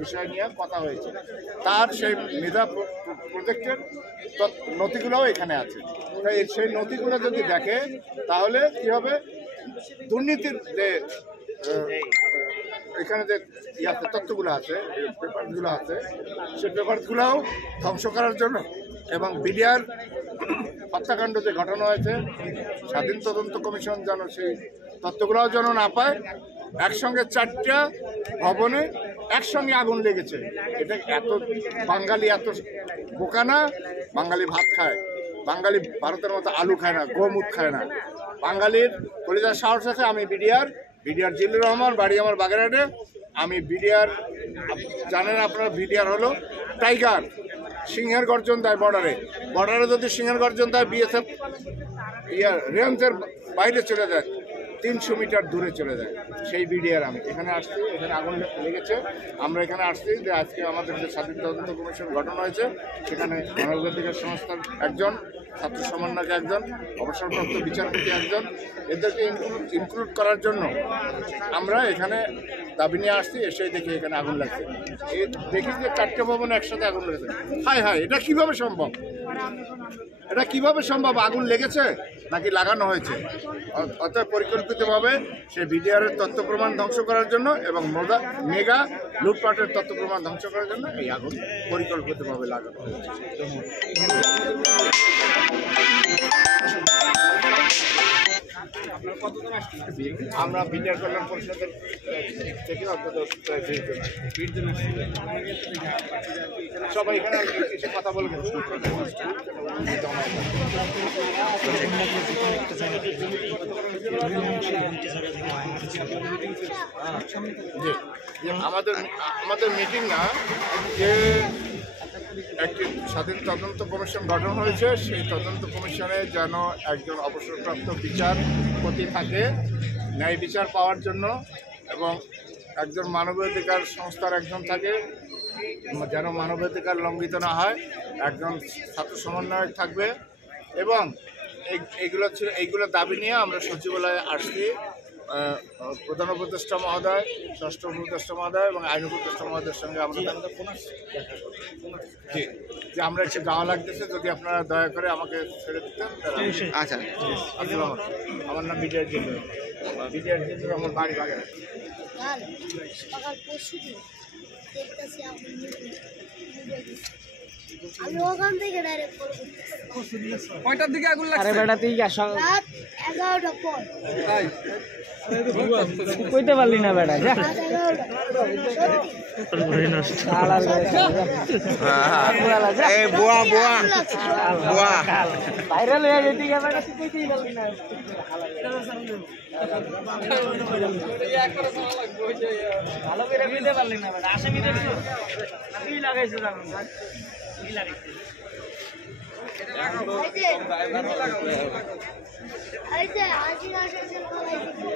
বিষয় নিয়ে কথা হয়েছে। তার সেই মেধা প্রজেক্টের নথিগুলোও এখানে আছে। তাই সেই নথিগুলো যদি দেখে তাহলে কি হবে, দুর্নীতির যে এখানে যে তথ্যগুলো আছে, পেপারগুলো আছে, সেই পেপারগুলোও ধ্বংস করার জন্য এবং বিডিআর হত্যাকাণ্ড যে ঘটনা হয়েছে, স্বাধীন তদন্ত কমিশন যেন সেই তথ্যগুলোও যেন না পায়। একসঙ্গে 4টা ভবনে একসঙ্গে আগুন লেগেছে। এটা এত বাঙালি এত বোকা না। বাঙালি ভাত খায়, বাঙালি ভারতের মতো আলু খায় না, গোমুখ খায় না। বাঙালির কলিজার সাহস আছে। আমি বিডিআর জিল্লুর রহমান, বাড়ি আমার বাগেরহাটে। আমি বিডিআর, জানেন আপনারা, বিডিআর হলো টাইগার, সিংহের গর্জন দেয় বর্ডারে যদি সিংহের গর্জন দেয়, বিএসএফ রেঞ্জের বাইরে চলে যায়, 300 মিটার দূরে চলে যায়। সেই বিডিআর আমি এখানে আসছি, এখানে আগুন লেগেছে। আমরা এখানে আসছি যে আজকে আমাদের যে স্বাধীন তদন্ত কমিশন গঠন হয়েছে, সেখানে মানবাধিকার সংস্থার একজন, ছাত্র সমন্বয়ক একজন, অবসরপ্রাপ্ত বিচারপতি একজন, এদেরকে ইনক্লুড করার জন্য আমরা এখানে দাবি নিয়ে আসছি। এসে দেখি এখানে আগুন লাগছে। দেখি যে 4টে ভবনে একসাথে আগুন লেগেছে। হায়, এটা কিভাবে সম্ভব? এটা কিভাবে সম্ভব? আগুন লেগেছে নাকি লাগানো হয়েছে? অতএব পরিকল্পিতভাবে সেই বিডিআরের তথ্য প্রমাণ ধ্বংস করার জন্য এবং মেগা লুটপাটের তথ্য প্রমাণ ধ্বংস করার জন্য এই আগুন পরিকল্পিতভাবে লাগানো হয়েছে। আমরা বিডিআর কল্যাণ পরিষদের থেকে সবাই এখানে কিছু কথা বলবেন। আমাদের মিটিং না, যে একটি স্বাধীন তদন্ত কমিশন গঠন হয়েছে, সেই তদন্ত কমিশনে যেন একজন অবসরপ্রাপ্ত বিচারপতি থাকে ন্যায় বিচার পাওয়ার জন্য, এবং একজন মানবাধিকার সংস্থার একজন থাকে যেন মানবাধিকার লঙ্ঘিত না হয়, একজন ছাত্র সমন্বয়ক থাকবে। এবং এইগুলো দাবি নিয়ে আমরা সচিবালয়ে আসছি। প্রধান উপদেষ্টা মহোদয়, ষষ্ঠ উপদেষ্টা মহোদয় এবং আইন উপদেষ্টা মহোদয়ের সঙ্গে আমরা যে আমরা একটু যাওয়া লাগতেছে, যদি আপনারা দয়া করে আমাকে ছেড়ে দিতেন। আচ্ছা, আমার নাম বিডিআর জিল্লুর আমার বাড়ি বাগেরহাট। আমি ওখান থেকে ডাইরেক্ট কল করতেছি। কয়টার দিকে আগুন লাগছে? আরে বেটা তুই রাত 11টা পর। তাই কইতে পারলি না বেটা, যা রাত 11টা ভাইরাল হয়ে যেতে গিয়ে বেটা তুই কইতেই পারলি না। ভালো করে কইতে পারলি না বেটা, আসামি দেখছো তুই লাগাইছো জানেন কি লাগাইছিস? আইতে আজি আসে কলাই দিছি।